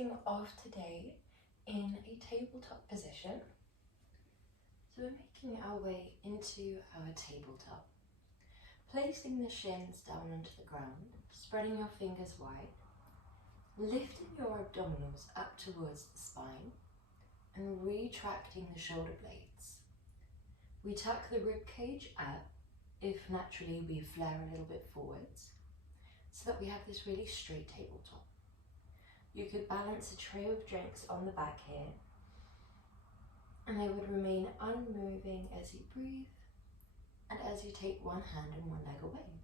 starting off today in a tabletop position. So we're making our way into our tabletop, placing the shins down onto the ground, spreading your fingers wide, lifting your abdominals up towards the spine and retracting the shoulder blades. We tuck the rib cage up if naturally we flare a little bit forwards, so that we have this really straight tabletop. You could balance a tray of drinks on the back here, and they would remain unmoving as you breathe and as you take one hand and one leg away.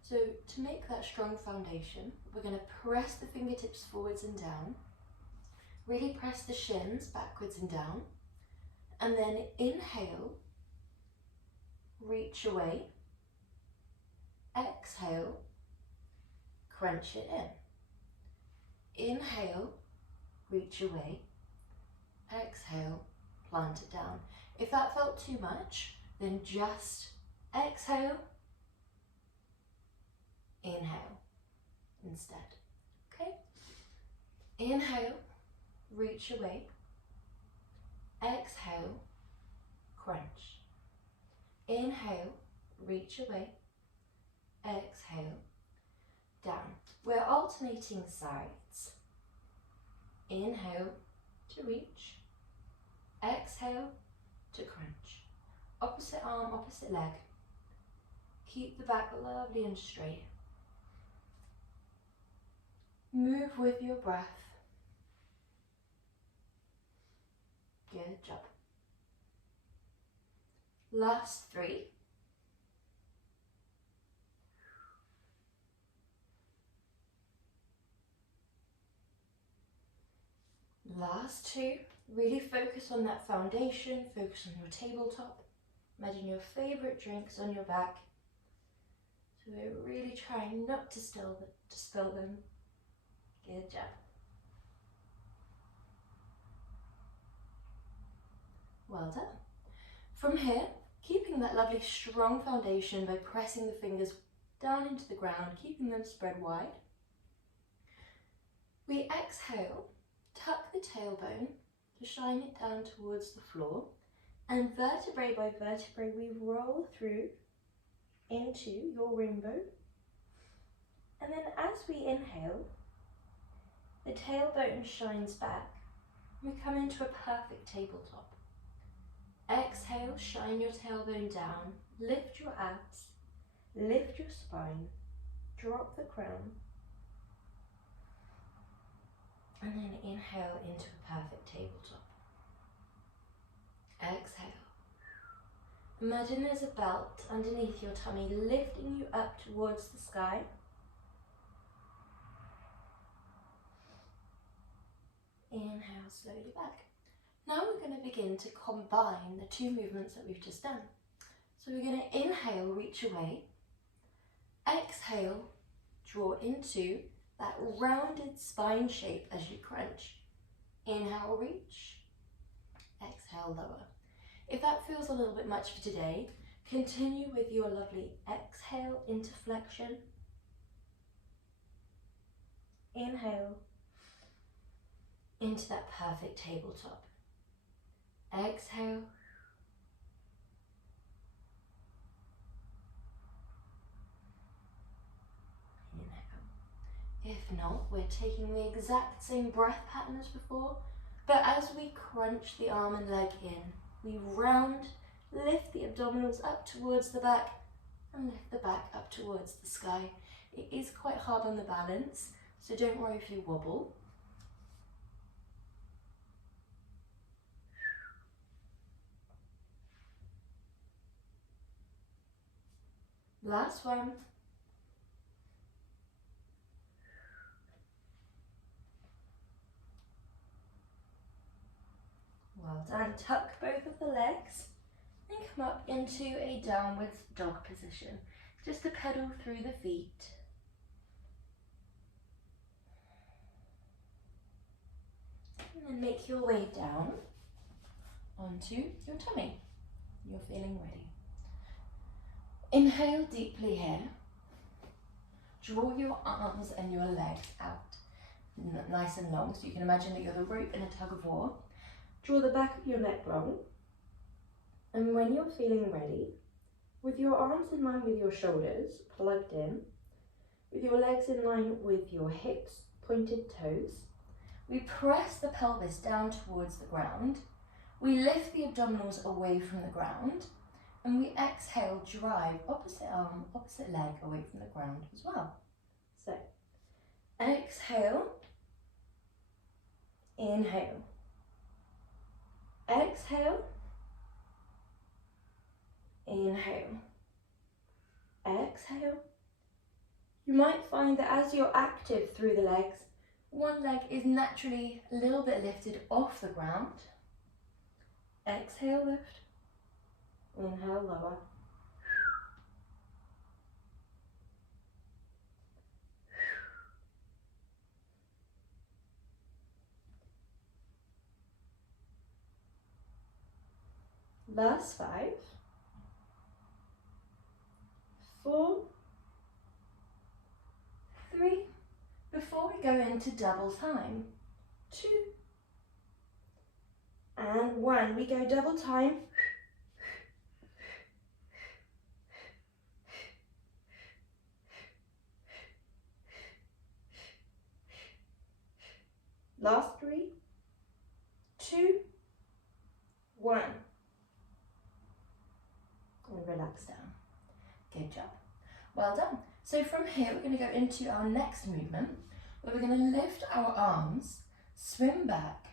So to make that strong foundation, we're going to press the fingertips forwards and down, really press the shins backwards and down, and then inhale, reach away, exhale, crunch it in. Inhale, reach away, exhale, plant it down. If that felt too much, then just exhale, inhale instead. Okay? Inhale, reach away, exhale, crunch. Inhale, reach away, exhale, down. We're alternating sides. Inhale to reach, exhale to crunch. Opposite arm, opposite leg. Keep the back lovely and straight. Move with your breath. Good job. Last 3. Last 2. Really focus on that foundation, focus on your tabletop. Imagine your favourite drinks on your back. So we're really trying not to spill them. Good job. Well done. From here, keeping that lovely strong foundation by pressing the fingers down into the ground, keeping them spread wide. We exhale, tuck the tailbone to shine it down towards the floor, and vertebrae by vertebrae we roll through into your rainbow. And then as we inhale, the tailbone shines back. We come into a perfect tabletop. Exhale, shine your tailbone down, lift your abs, lift your spine, drop the crown, and then inhale into a perfect tabletop. Exhale. Imagine there's a belt underneath your tummy lifting you up towards the sky. Inhale slowly back. Now we're going to begin to combine the 2 movements that we've just done. So we're going to inhale, reach away. Exhale, draw into that rounded spine shape as you crunch. Inhale, reach. Exhale, lower. If that feels a little bit much for today, continue with your lovely exhale into flexion. Inhale into that perfect tabletop. Exhale. Inhale. If not, we're taking the exact same breath pattern as before, but as we crunch the arm and leg in, we round, lift the abdominals up towards the back and lift the back up towards the sky. It is quite hard on the balance, so don't worry if you wobble. Last one. Well done. Tuck both of the legs and come up into a downward dog position. Just to pedal through the feet. And then make your way down onto your tummy. You're feeling ready. Inhale deeply here. Draw your arms and your legs out. nice and long, so you can imagine that you're the rope in a tug of war. Draw the back of your neck long, and when you're feeling ready, with your arms in line with your shoulders, plugged in, with your legs in line with your hips, pointed toes, we press the pelvis down towards the ground, we lift the abdominals away from the ground, and we exhale, drive opposite arm, opposite leg away from the ground as well. So, exhale, inhale, exhale, inhale, exhale. You might find that as you're active through the legs, one leg is naturally a little bit lifted off the ground. Exhale, lift. Inhale, lower. Last 5, 4, 3, before we go into double time, 2, and 1. We go double time. Last 3, 2, 1. And relax down. Good job. Well done. So from here, we're going to go into our next movement, where we're going to lift our arms, swim back,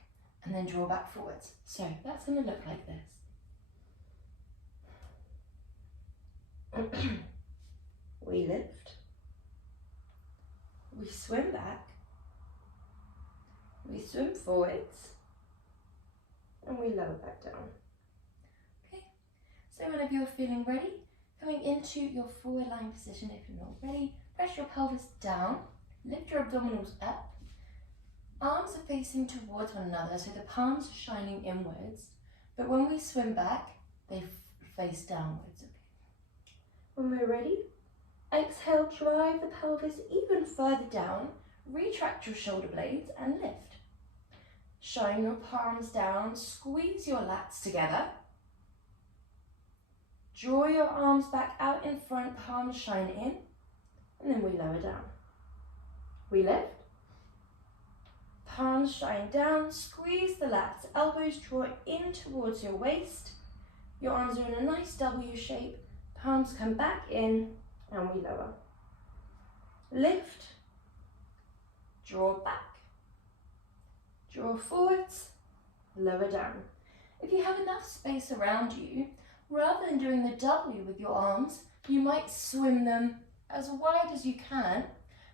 and then draw back forwards. So that's going to look like this. We lift, we swim back, we swim forwards, and we lower back down. Okay, so whenever you're feeling ready, coming into your forward lying position, if you're not ready, press your pelvis down, lift your abdominals up, arms are facing towards one another, so the palms are shining inwards, but when we swim back, they face downwards. Okay. When we're ready, exhale, drive the pelvis even further down, retract your shoulder blades and lift. Shine your palms down, squeeze your lats together. Draw your arms back out in front, palms shine in, and then we lower down. We lift, palms shine down, squeeze the lats, elbows draw in towards your waist. Your arms are in a nice W shape, palms come back in, and we lower. Lift, draw back, draw forwards, lower down. If you have enough space around you, rather than doing the W with your arms, you might swim them as wide as you can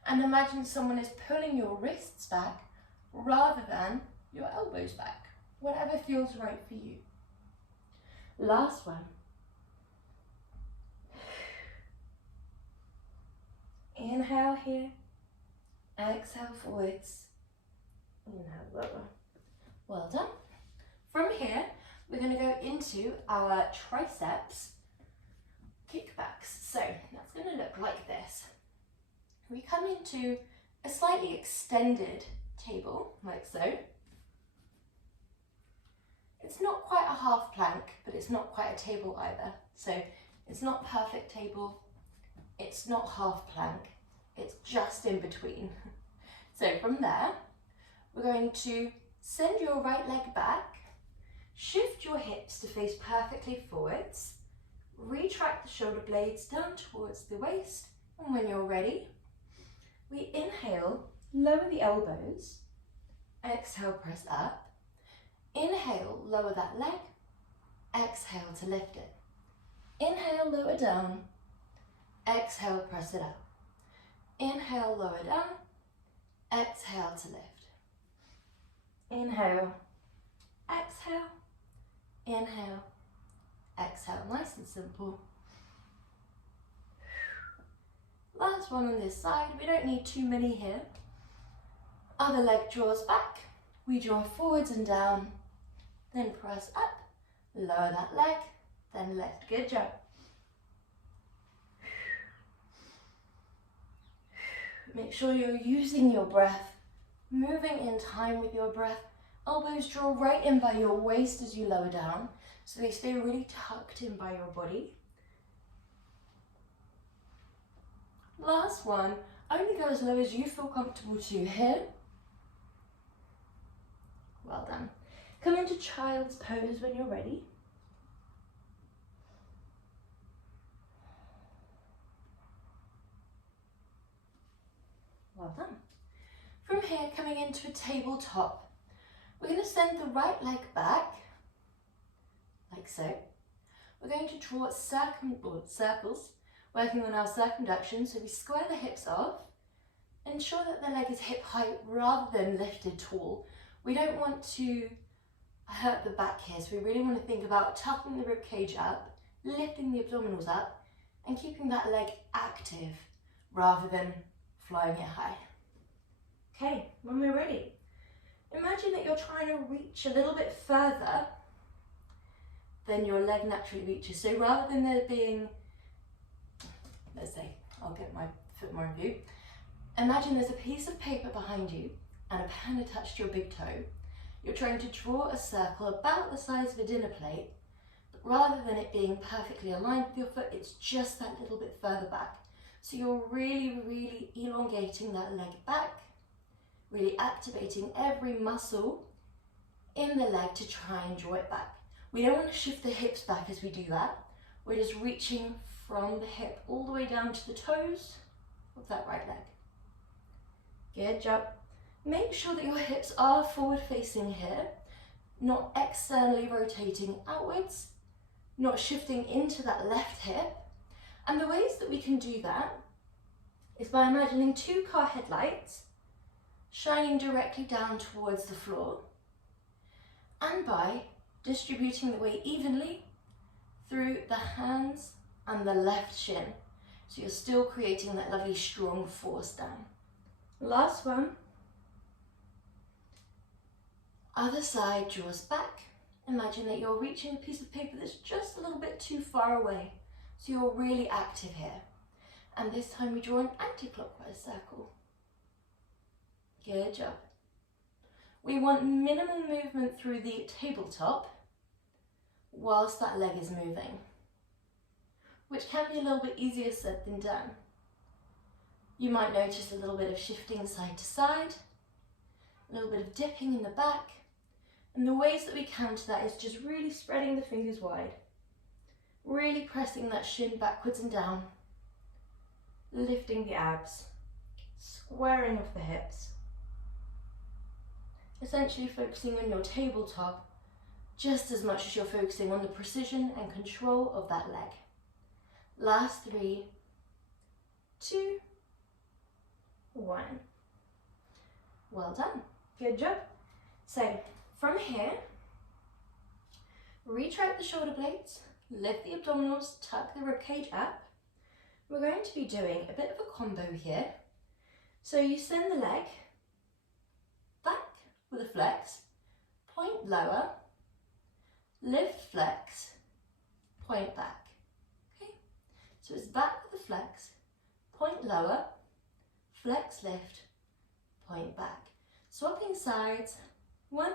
and imagine someone is pulling your wrists back rather than your elbows back, whatever feels right for you. Last one. Inhale here, exhale forwards, inhale lower. Well done. From here, we're going to go into our triceps kickbacks. So that's going to look like this. We come into a slightly extended table, like so. It's not quite a half plank, but it's not quite a table either. So it's not perfect table, it's not half plank, it's just in between. So from there, we're going to send your right leg back, shift your hips to face perfectly forwards, retract the shoulder blades down towards the waist, and when you're ready, we inhale, lower the elbows, exhale, press up, inhale, lower that leg, exhale to lift it, inhale, lower down, exhale, press it up, inhale, lower down, exhale to lift, inhale, exhale, inhale, exhale, nice and simple. Last one on this side, we don't need too many here. Other leg draws back, we draw forwards and down, then press up, lower that leg, then lift. Good job. Make sure you're using your breath moving in time with your breath. Elbows draw right in by your waist as you lower down, so they stay really tucked in by your body. Last one, only go as low as you feel comfortable to here. Well done. Come into child's pose when you're ready. Well done. From here, coming into a tabletop, we're going to send the right leg back, like so. We're going to draw circles, working on our circumduction, so we square the hips off, ensure that the leg is hip height rather than lifted tall. We don't want to hurt the back here, so we really want to think about tucking the rib cage up, lifting the abdominals up, and keeping that leg active rather than flying it high. Okay, when we're ready, imagine that you're trying to reach a little bit further than your leg naturally reaches. So rather than there being, let's say, I'll get my foot more in view. Imagine there's a piece of paper behind you and a pen attached to your big toe. You're trying to draw a circle about the size of a dinner plate, but rather than it being perfectly aligned with your foot, it's just that little bit further back. So you're really, really elongating that leg back, really activating every muscle in the leg to try and draw it back. We don't want to shift the hips back as we do that. We're just reaching from the hip all the way down to the toes of that right leg. Good job. Make sure that your hips are forward facing here, not externally rotating outwards, not shifting into that left hip. And the ways that we can do that is by imagining two car headlights shining directly down towards the floor, and by distributing the weight evenly through the hands and the left shin. So you're still creating that lovely strong force down. Last one. Other side draws back. Imagine that you're reaching a piece of paper that's just a little bit too far away. So you're really active here. And this time we draw an anti-clockwise circle. Good job. We want minimal movement through the tabletop whilst that leg is moving, which can be a little bit easier said than done. You might notice a little bit of shifting side to side, a little bit of dipping in the back, and the ways that we counter that is just really spreading the fingers wide, really pressing that shin backwards and down, lifting the abs, squaring off the hips, essentially focusing on your tabletop just as much as you're focusing on the precision and control of that leg. Last 3, 2, 1. Well done. Good job. So from here, retract the shoulder blades, lift the abdominals, tuck the rib cage up. We're going to be doing a bit of a combo here. So you send the leg back with a flex, point lower, lift, flex, point back. Okay, so it's back with a flex, point lower, flex, lift, point back. Swapping sides, 1,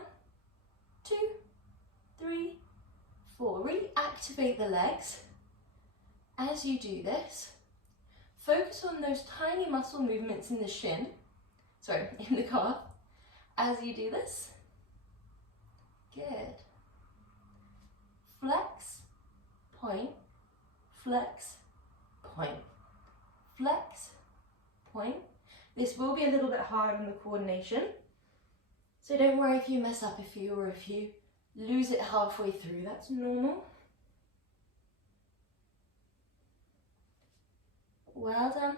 2, 3, 4. Really activate the legs as you do this. Focus on those tiny muscle movements in the shin, in the calf, as you do this. Good. Flex, point, flex, point, flex, point. This will be a little bit hard on the coordination, so don't worry if you mess up if you lose it halfway through, that's normal. Well done.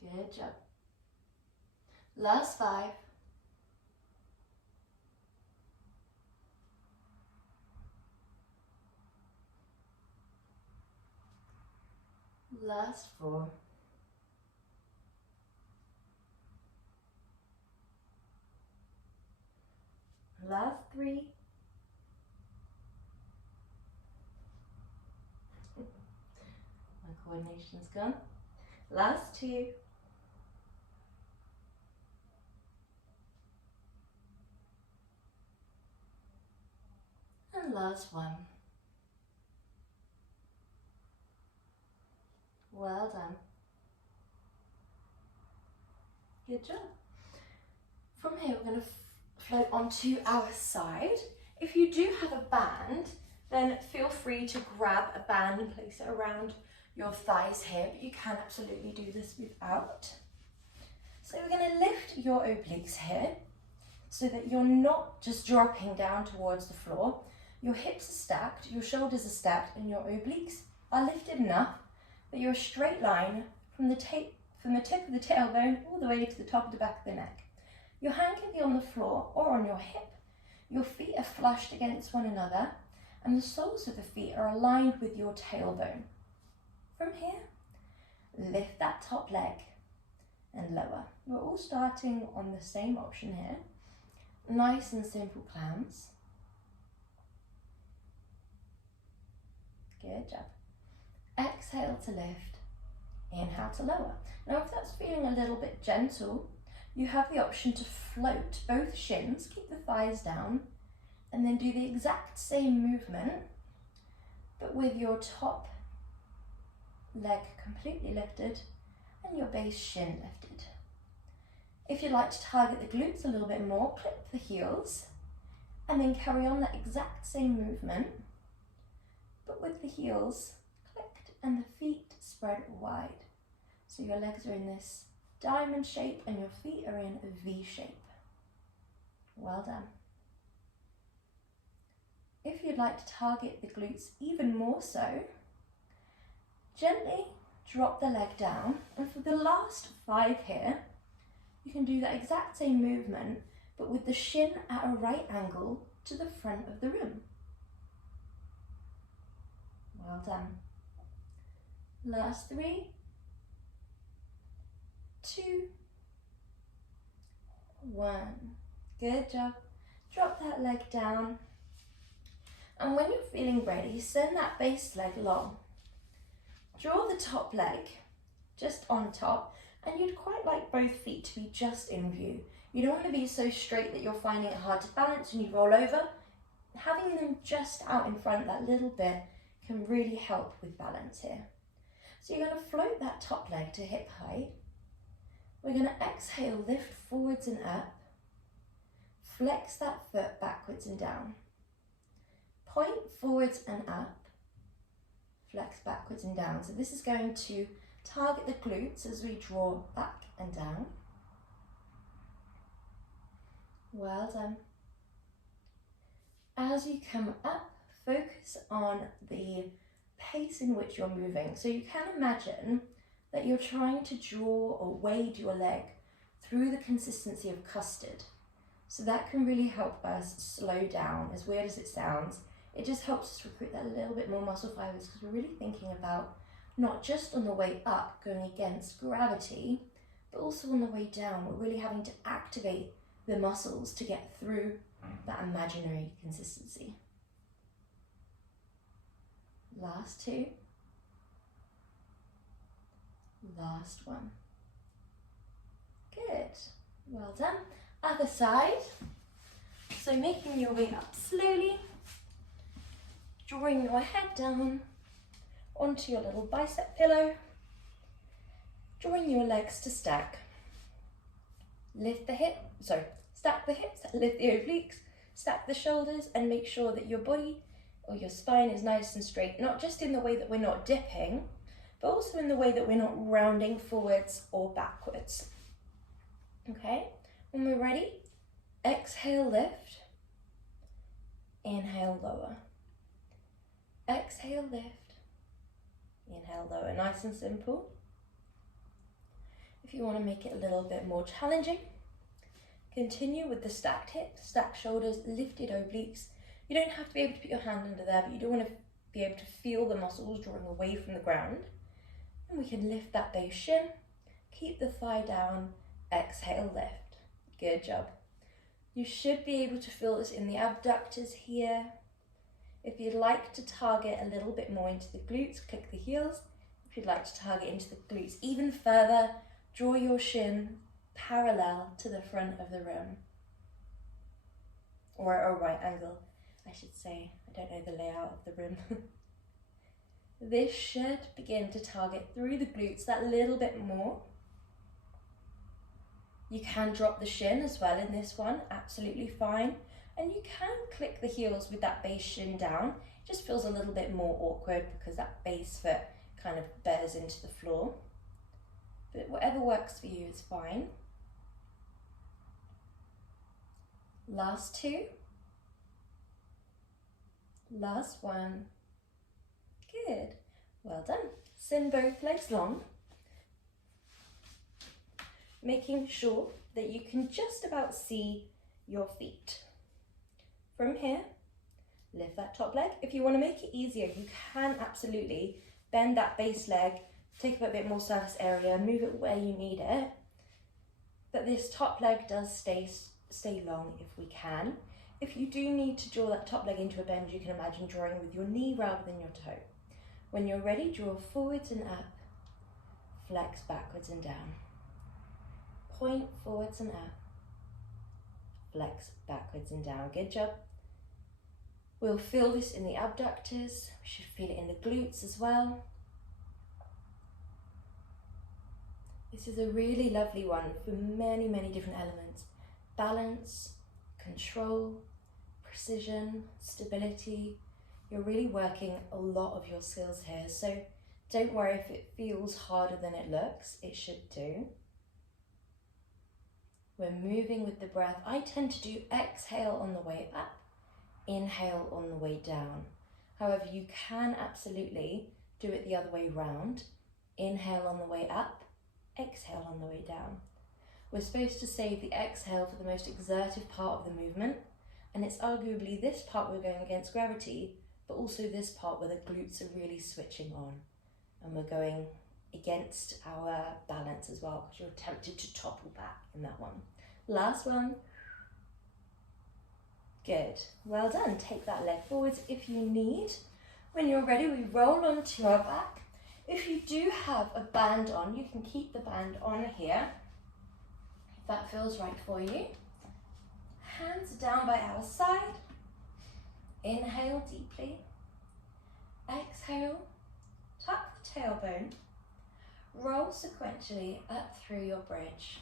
Good job. Last 5. Last 4. Last 3. My coordination's gone. Last 2. And last 1. Well done. Good job. From here we're going to float onto our side. If you do have a band, then feel free to grab a band and place it around your thighs here, but you can absolutely do this without. So we're going to lift your obliques here so that you're not just dropping down towards the floor. Your hips are stacked, your shoulders are stacked, and your obliques are lifted enough that you're a straight line from the tip of the tailbone all the way to the top of the back of the neck. Your hand can be on the floor or on your hip. Your feet are flushed against one another, and the soles of the feet are aligned with your tailbone. From here, lift that top leg and lower. We're all starting on the same option here. Nice and simple clams. Good job. Exhale to lift, inhale to lower. Now if that's feeling a little bit gentle, you have the option to float both shins, keep the thighs down, and then do the exact same movement, but with your top leg completely lifted and your base shin lifted. If you'd like to target the glutes a little bit more, clip the heels, and then carry on that exact same movement, but with the heels clicked and the feet spread wide. So your legs are in this diamond shape and your feet are in a V shape. Well done. If you'd like to target the glutes even more so, gently drop the leg down, and for the last 5 here, you can do that exact same movement, but with the shin at a right angle to the front of the room. Well done. Last 3, 2, 1. Good job. Drop that leg down. And when you're feeling ready, send that base leg long. Draw the top leg just on top, and you'd quite like both feet to be just in view. You don't want to be so straight that you're finding it hard to balance and you roll over. Having them just out in front that little bit can really help with balance here. So you're going to float that top leg to hip height. We're going to exhale, lift forwards and up. Flex that foot backwards and down. Point forwards and up. Flex backwards and down. So this is going to target the glutes as we draw back and down. Well done. As you come up, focus on the pace in which you're moving. So you can imagine that you're trying to draw or wade your leg through the consistency of custard. So that can really help us slow down, as weird as it sounds. It just helps us recruit that little bit more muscle fibers, because we're really thinking about not just on the way up going against gravity, but also on the way down. We're really having to activate the muscles to get through that imaginary consistency. Last 2. Last 1. Good. Well done. Other side. So making your way up slowly, drawing your head down onto your little bicep pillow, drawing your legs to stack. Stack the hips, lift the obliques, stack the shoulders, and make sure that your body or your spine is nice and straight, not just in the way that we're not dipping, but also in the way that we're not rounding forwards or backwards. Okay, when we're ready, exhale, lift, inhale, lower. Exhale, lift, inhale, lower. Nice and simple. If you want to make it a little bit more challenging, continue with the stacked hips, stacked shoulders, lifted obliques. You don't have to be able to put your hand under there, but you do want to be able to feel the muscles drawing away from the ground. And we can lift that base shin, keep the thigh down, exhale, lift. Good job. You should be able to feel this in the abductors here. If you'd like to target a little bit more into the glutes, click the heels. if you'd like to target into the glutes. Even further, draw your shin parallel to the front of the room, or a right angle, I should say. I don't know the layout of the room. This should begin to target through the glutes that little bit more. You can drop the shin as well in this one, absolutely fine. And you can click the heels with that base shin down. It just feels a little bit more awkward because that base foot kind of bears into the floor. But whatever works for you is fine. Last two. Last one. Good. Well done. Send both legs long. Making sure that you can just about see your feet. From here, lift that top leg. If you want to make it easier, you can absolutely bend that base leg, take up a bit more surface area, move it where you need it. But this top leg does stay long if we can. If you do need to draw that top leg into a bend, you can imagine drawing with your knee rather than your toe. When you're ready, draw forwards and up, flex backwards and down. Point forwards and up, flex backwards and down. Good job. We'll feel this in the abductors. We should feel it in the glutes as well. This is a really lovely one for many, many different elements. Balance, control, precision, stability. You're really working a lot of your skills here. So don't worry if it feels harder than it looks. It should do. We're moving with the breath. I tend to do exhale on the way up, inhale on the way down. However, you can absolutely do it the other way round. Inhale on the way up, exhale on the way down. We're supposed to save the exhale for the most exertive part of the movement, and it's arguably this part we're going against gravity, but also this part where the glutes are really switching on, and we're going against our balance as well, because you're tempted to topple back in that one. Last one. Good. Well done. Take that leg forwards if you need. When you're ready, we roll onto our back. If you do have a band on, you can keep the band on here, if that feels right for you. Hands down by our side. Inhale deeply. Exhale. Tuck the tailbone. Roll sequentially up through your bridge.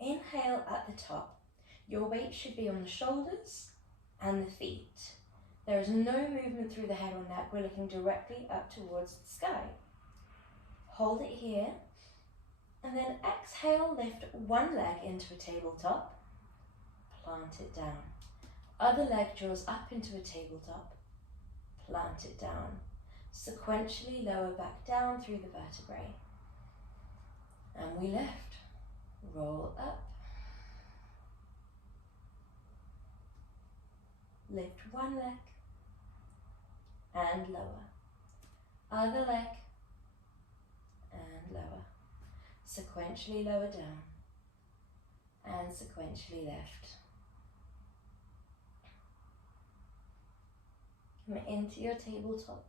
Inhale at the top. Your weight should be on the shoulders and the feet. There is no movement through the head or neck. We're looking directly up towards the sky. Hold it here. And then exhale, lift one leg into a tabletop. Plant it down. Other leg draws up into a tabletop. Plant it down. Sequentially lower back down through the vertebrae. And we lift. Roll up. Lift one leg and lower. Other leg and lower. Sequentially lower down and sequentially lift. Come into your tabletop.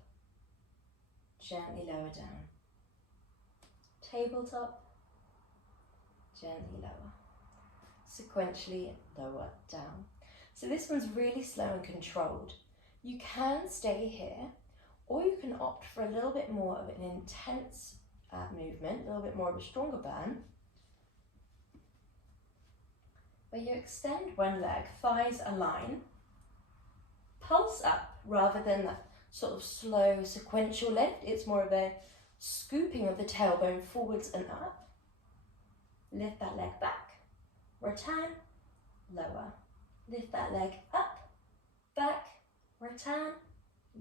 Gently lower down. Tabletop. Gently lower. Sequentially lower down. So this one's really slow and controlled. You can stay here, or you can opt for a little bit more of an intense movement, a little bit more of a stronger burn, where you extend one leg, thighs align, pulse up rather than that sort of slow sequential lift. It's more of a scooping of the tailbone forwards and up. Lift that leg back, return, lower. Lift that leg up, back, return,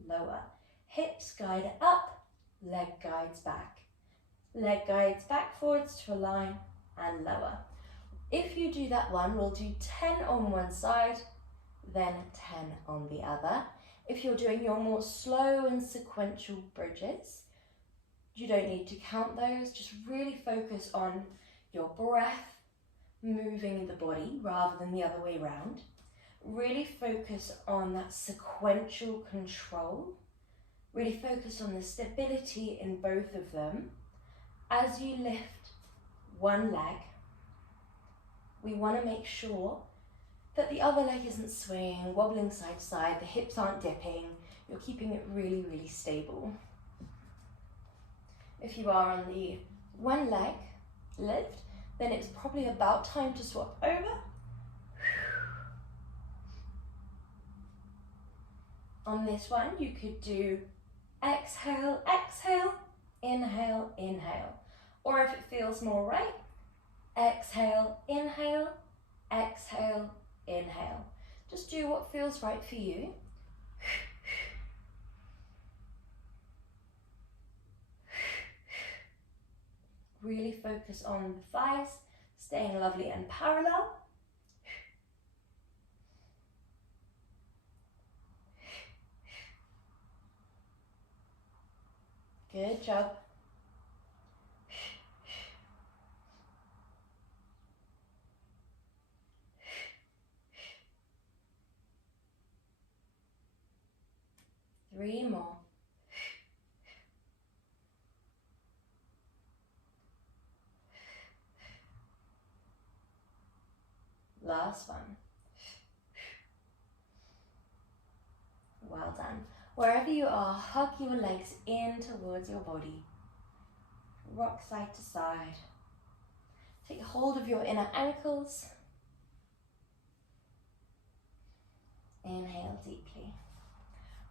lower. Hips guide up, leg guides back. Leg guides back forwards to align and lower. If you do that one, we'll do 10 on one side, then 10 on the other. If you're doing your more slow and sequential bridges, you don't need to count those. Just really focus on your breath moving the body rather than the other way around. Really focus on that sequential control Really focus on the stability in both of them. As you lift one leg, we want to make sure that the other leg isn't swaying, wobbling side to side, the hips aren't dipping. You're keeping it really, really stable. If you are on the one leg lift, then it's probably about time to swap over. On this one, you could do exhale, exhale, inhale, inhale. Or if it feels more right, exhale, inhale, exhale, inhale. Just do what feels right for you. Really focus on the thighs, staying lovely and parallel. Good job. Three more. Last one. Well done. Wherever you are, hug your legs in towards your body. Rock side to side. Take hold of your inner ankles. Inhale deeply.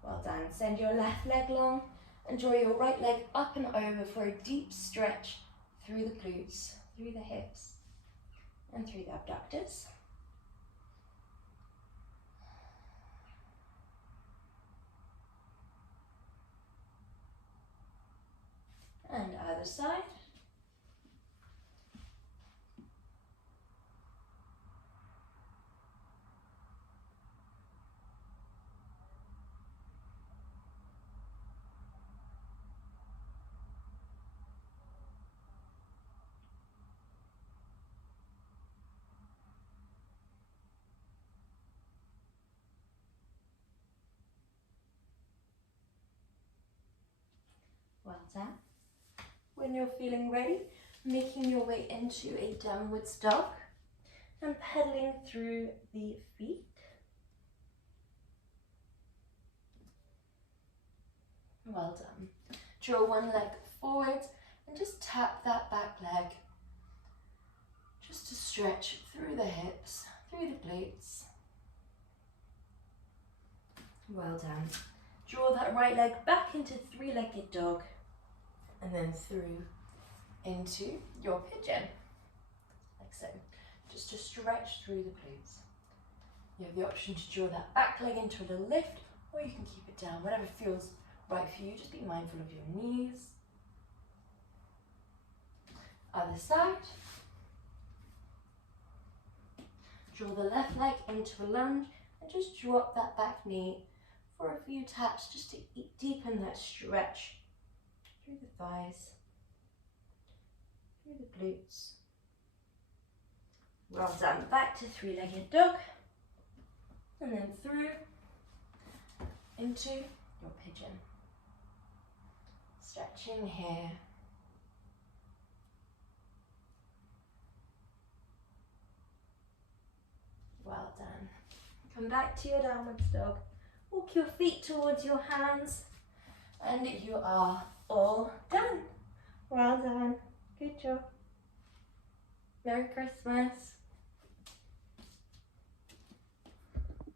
Well done. Send your left leg long and draw your right leg up and over for a deep stretch through the glutes, through the hips, and through the abductors. And other side. Well done. When you're feeling ready, making your way into a downwards dog and pedaling through the feet. Well done. Draw one leg forward and just tap that back leg just to stretch through the hips, through the glutes. Well done. Draw that right leg back into three-legged dog and then through into your pigeon, like so, just to stretch through the glutes. You have the option to draw that back leg into a little lift, or you can keep it down, whatever feels right for you. Just be mindful of your knees. Other side. Draw the left leg into a lunge and just drop that back knee for a few taps just to deepen that stretch through the thighs, through the glutes. Well done. Back to three-legged dog and then through into your pigeon. Stretching here. Well done. Come back to your downwards dog. Walk your feet towards your hands and you are all done. Well done. Good job. Merry Christmas.